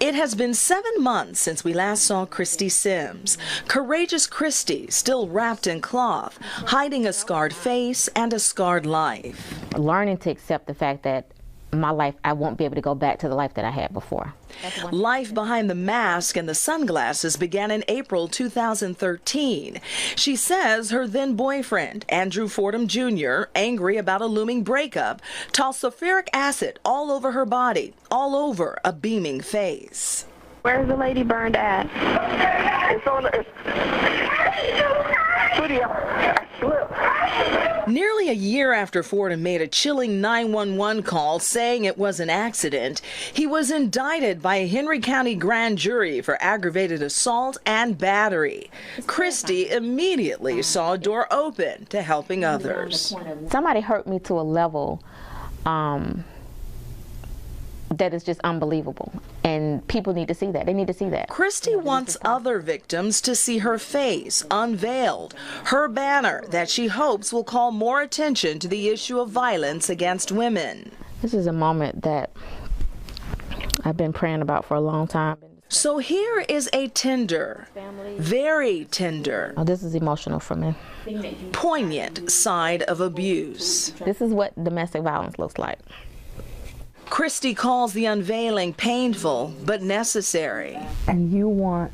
It has been 7 months since we last saw Christy Sims. Courageous Christy, still wrapped in cloth, hiding a scarred face and a scarred life. Learning to accept the fact that my life, I won't be able to go back to the life that I had before. Life behind the mask and the sunglasses began in April 2013. She says her then boyfriend, Andrew Fordham Jr., angry about a looming breakup, tossed sulfuric acid all over her body, all over a beaming face. Where's the lady burned at? It's on the video. I slipped. Nearly a year after Fordham made a chilling 911 call saying it was an accident, he was indicted by a Henry County grand jury for aggravated assault and battery. Christy immediately saw a door open to helping others. Somebody hurt me to a level that is just unbelievable, and people need to see that. They need to see that. Christy wants other victims to see her face unveiled, her banner that she hopes will call more attention to the issue of violence against women. This is a moment that I've been praying about for a long time. So here is a tender, very tender, This is emotional for me. poignant side of abuse. This is what domestic violence looks like. Christy calls the unveiling painful but necessary. And you want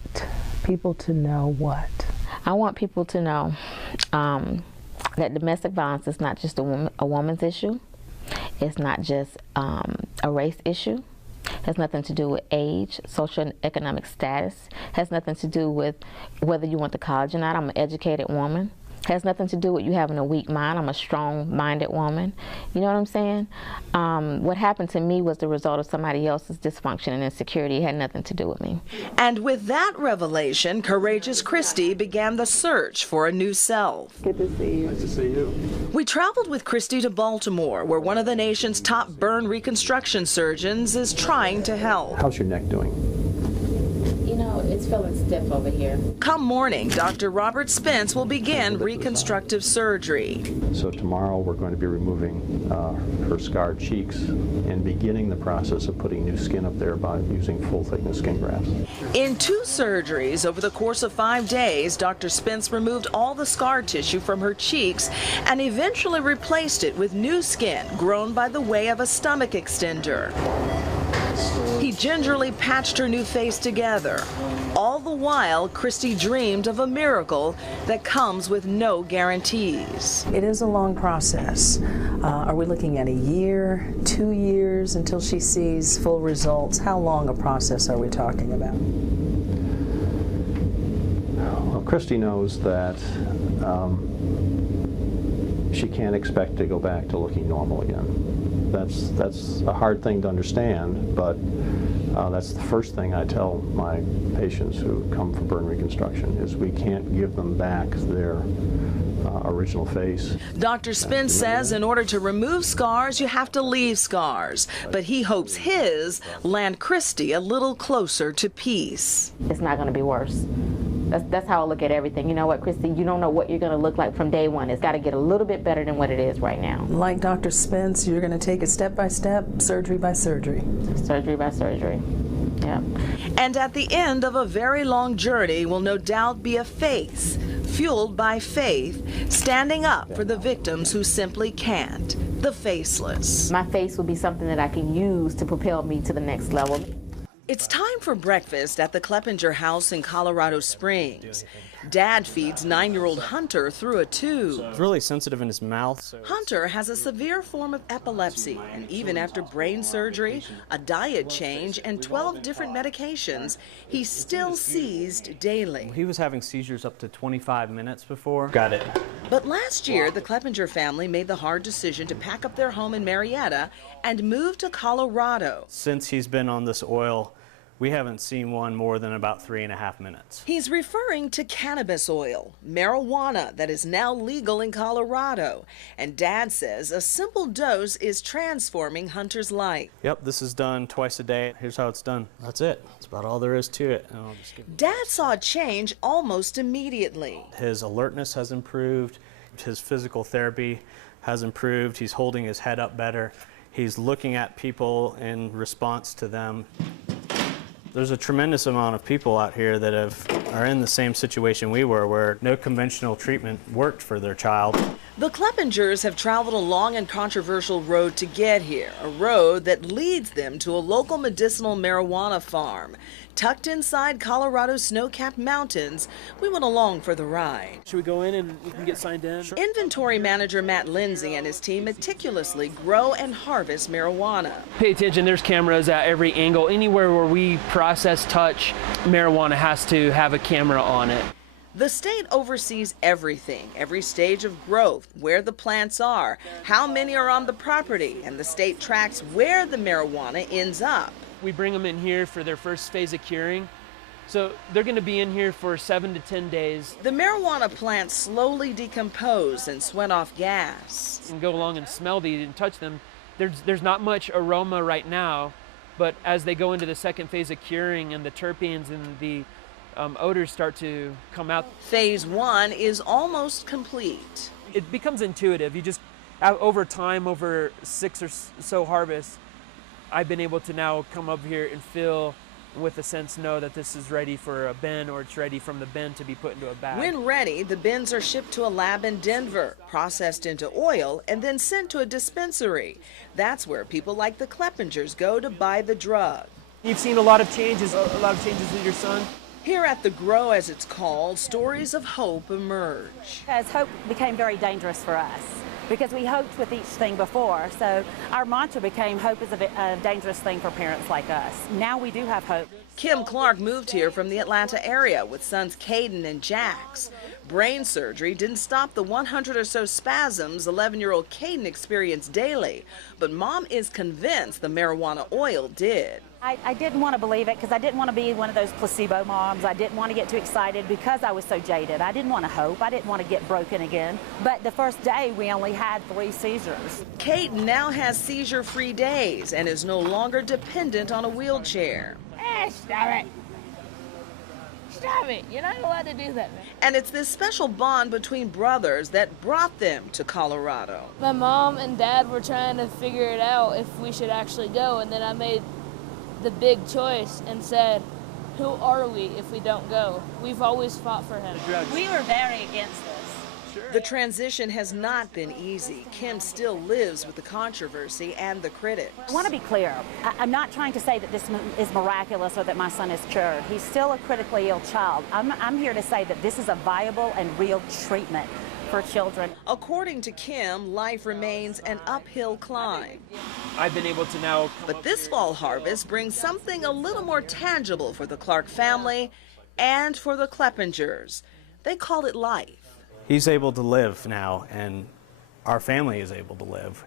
people to know what? I want people to know that domestic violence is not just a woman's issue. It's not just a race issue. It has nothing to do with age, social and economic status. It has nothing to do with whether you went to college or not. I'm an educated woman. It has nothing to do with you having a weak mind. I'm a strong-minded woman. You know what I'm saying? What happened to me was the result of somebody else's dysfunction and insecurity. It had nothing to do with me. And with that revelation, Courageous Christy began the search for a new self. Good to see you. Nice to see you. We traveled with Christy to Baltimore, where one of the nation's top burn reconstruction surgeons is trying to help. How's your neck doing? You know, it's feeling stiff over here. Come morning, Dr. Robert Spence will begin reconstructive surgery. So tomorrow we're going to be removing her scarred cheeks and beginning the process of putting new skin up there by using full-thickness skin grafts. In 2 surgeries over the course of 5 days, Dr. Spence removed all the scar tissue from her cheeks and eventually replaced it with new skin grown by the way of a stomach extender. He gingerly patched her new face together. All the while, Christy dreamed of a miracle that comes with no guarantees. It is a long process. Are we looking at a year, 2 years until she sees full results? How long a process are we talking about? Well, Christy knows that she can't expect to go back to looking normal again. That's a hard thing to understand, but that's the first thing I tell my patients who come for burn reconstruction is we can't give them back their original face. Dr. Spence says in order to remove scars, you have to leave scars, but he hopes his land Christy a little closer to peace. It's not going to be worse. That's how I look at everything. You know what, Christy? You don't know what you're going to look like from day one. It's got to get a little bit better than what it is right now. Like Dr. Spence, you're going to take it step by step, surgery by surgery. Surgery by surgery. Yeah. And at the end of a very long journey will no doubt be a face, fueled by faith, standing up for the victims who simply can't, the faceless. My face will be something that I can use to propel me to the next level. It's time for breakfast at the Kleppinger house in Colorado Springs. Dad feeds 9-year-old Hunter through a tube. He's really sensitive in his mouth. Hunter has a severe form of epilepsy, and even after brain surgery, a diet change, and 12 different medications, he's still seized daily. He was having seizures up to 25 minutes before. Got it. But last year, the Kleppinger family made the hard decision to pack up their home in Marietta and move to Colorado. Since he's been on this oil, we haven't seen one more than about 3.5 minutes. He's referring to cannabis oil, marijuana that is now legal in Colorado. And Dad says a simple dose is transforming Hunter's life. Yep, this is done twice a day. Here's how it's done. That's it. That's about all there is to it. And I'll just give Dad saw a change almost immediately. His alertness has improved. His physical therapy has improved. He's holding his head up better. He's looking at people in response to them. There's a tremendous amount of people out here that are in the same situation we were, where no conventional treatment worked for their child. The Kleppingers have traveled a long and controversial road to get here, a road that leads them to a local medicinal marijuana farm. Tucked inside Colorado's snow-capped mountains, we went along for the ride. Should we go in and we can get signed in? Inventory manager Matt Lindsay and his team meticulously grow and harvest marijuana. Pay attention, there's cameras at every angle. Anywhere where we process, touch, marijuana has to have a camera on it. The state oversees everything, every stage of growth, where the plants are, how many are on the property, and the state tracks where the marijuana ends up. We bring them in here for their first phase of curing. So they're going to be in here for 7 to 10 days. The marijuana plants slowly decompose and sweat off gas. And go along and smell these and touch them. There's not much aroma right now, but as they go into the second phase of curing and the terpenes and the odors start to come out. Phase 1 is almost complete. It becomes intuitive. You just, over time, over 6 or so harvests, I've been able to now come up here and feel, with a sense, know that this is ready for a bin, or it's ready from the bin to be put into a bag. When ready, the bins are shipped to a lab in Denver, processed into oil, and then sent to a dispensary. That's where people like the Kleppingers go to buy the drug. You've seen a lot of changes with your son? Here at the Grow, as it's called, stories of hope emerge. As hope became very dangerous for us, because we hoped with each thing before. So our mantra became hope is a dangerous thing for parents like us. Now we do have hope. Kim Clark moved here from the Atlanta area with sons Caden and Jax. Brain surgery didn't stop the 100 or so spasms 11-year-old Caden experienced daily, but Mom is convinced the marijuana oil did. I didn't want to believe it because I didn't want to be one of those placebo moms. I didn't want to get too excited because I was so jaded. I didn't want to hope. I didn't want to get broken again. But the first day, we only had 3 seizures. Kate now has seizure-free days and is no longer dependent on a wheelchair. Stop it. Stop it. You're not allowed to do that, man. And it's this special bond between brothers that brought them to Colorado. My mom and dad were trying to figure it out if we should actually go, and then I made the big choice and said, who are we if we don't go? We've always fought for him. We were very against this. The transition has not been easy. Kim still lives with the controversy and the critics. I want to be clear. I'm not trying to say that this is miraculous or that my son is cured. He's still a critically ill child. I'm here to say that this is a viable and real treatment for children. According to Kim, life remains an uphill climb. I've been able to now... But this fall harvest brings something a little more tangible for the Clark family and for the Kleppingers. They call it life. He's able to live now, and our family is able to live.